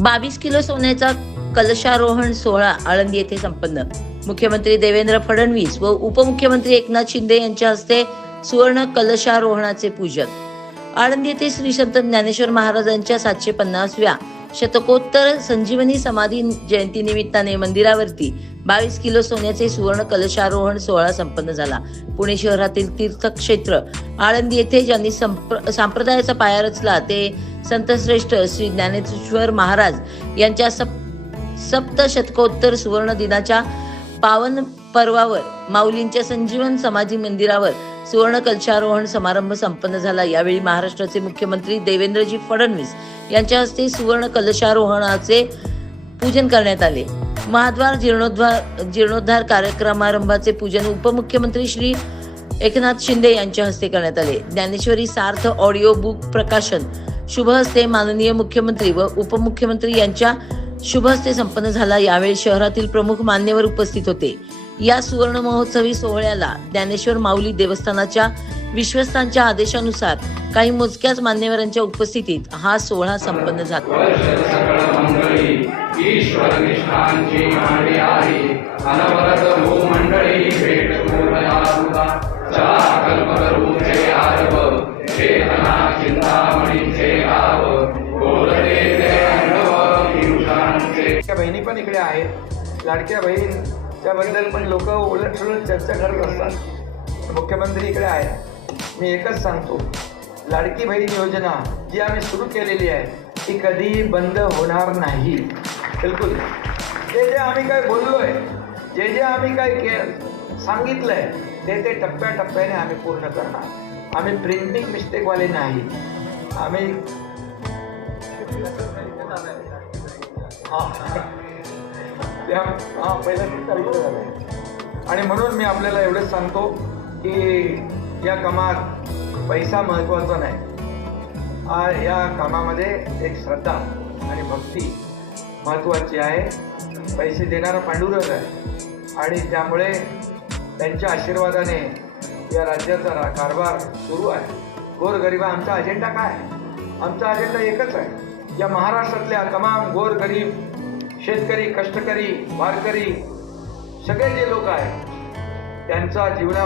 बावीस किलो सोन्याचा कलशारोहण सोहळा आळंदी येथे संपन्न. मुख्यमंत्री देवेंद्र फडणवीस व उपमुख्यमंत्री एकनाथ शिंदे यांच्या हस्ते सुवर्ण कलशारोहणाचे पूजन. आळंदी येथे श्री संत ज्ञानेश्वर महाराजांच्या सातशे पन्नासव्या शतकोत्तर संजीवनी समाधी जयंती निमित्ताने मंदिरावरती बावीस किलो सोन्याचे सुवर्ण कलशारोहण सोहळा संपन्न झाला. पुणे शहरातील तीर्थक्षेत्र आळंदी येथे ज्यांनी संप्र- संप्रदायाचा पाया रचला ते संतश्रेष्ठ श्री ज्ञानेश्वर महाराज यांच्या सप सप्तशतकोत्तर सुवर्ण दिनाच्या पावन पर्वावर माऊलींच्या संजीवन समाधी मंदिरावर सुवर्ण कलशारोहण समारंभ संपन्न झाला. यावेळी महाराष्ट्राचे मुख्यमंत्री देवेंद्रजी फडणवीस यांच्या हस्ते सुवर्ण कलशारोहणाचे पूजन करण्यात आले. महाद्वार जीर्णोद्धार जीर्णोद्धार कार्यक्रमारंभाचे पूजन उपमुख्यमंत्री श्री एकनाथ शिंदे यांच्या हस्ते करण्यात आले. ज्ञानेश्वरी सार्थ ऑडिओ बुक प्रकाशन. शुभ हस्ते माननीय मुख्यमंत्री व उपमुख्यमंत्री यांच्या शुभ हस्ते संपन्न झाला. यावेळी शहरातील प्रमुख मान्यवर उपस्थित होते. या सुवर्ण महोत्सवी सोहळ्याला ज्ञानेश्वर माऊली देवस्थानाच्या विश्वस्तांच्या आदेशानुसार काही मोजक्याच मान्यवरांच्या उपस्थितीत हा सोहळा संपन्न झाला. बहिणी पण इकडे आहेत. लाडक्या बहीण त्याबद्दल पण लोक उलट चर्चा करत असतात. मुख्यमंत्री इकडे आहेत मी एकच सांगतो. लाडकी बहीण योजना जी आम्ही सुरू केलेली आहे ती कधी बंद होणार नाही. बिलकुल. जे जे आम्ही काय बोललोय जे जे आम्ही काय के सांगितलंय ते ते टप्प्याटप्प्याने आम्ही पूर्ण करणार. आम्ही प्रिंटिंग मिस्टेकवाले नाही. आम्ही हा. त्या हा पहिल्या तारखेला आणि म्हणून मी आपल्याला एवढंच सांगतो की या कामात पैसा महत्त्वाचा नाही. या कामामध्ये एक श्रद्धा आणि भक्ती महत्त्वाची आहे. पैसे देणारा पांडुरंग आहे. आणि त्यामुळे त्यांच्या आशीर्वादाने या राज्याचा कारभार सुरू आहे. गोरगरिबा आमचा अजेंडा काय? आमचा अजेंडा एकच आहे. या महाराष्ट्रातल्या तमाम गोरगरीब शेतकरी कष्टकरी वारकरी सगळे जे लोक आहेत त्यांचा जीवना